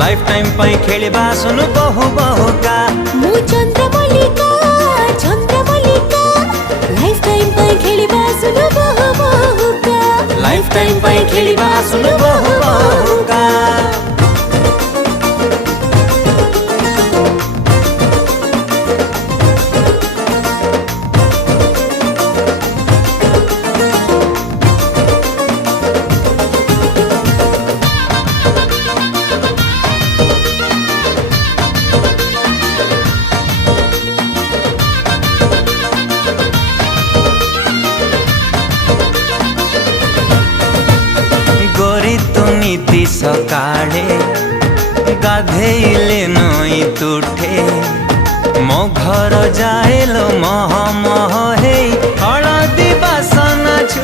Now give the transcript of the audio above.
life time पाई खेलिबा सुनु बहु बहु का मु चंद्रमल्लिका लाइफ टाइम पाई खेलिबा सुनु बहु बहु का लाइफ टाइम पाई खेलिबा सुनु बहु बहु का नीति सकाळे गाधेइले नई तुठे मो घर जाएलो मह मह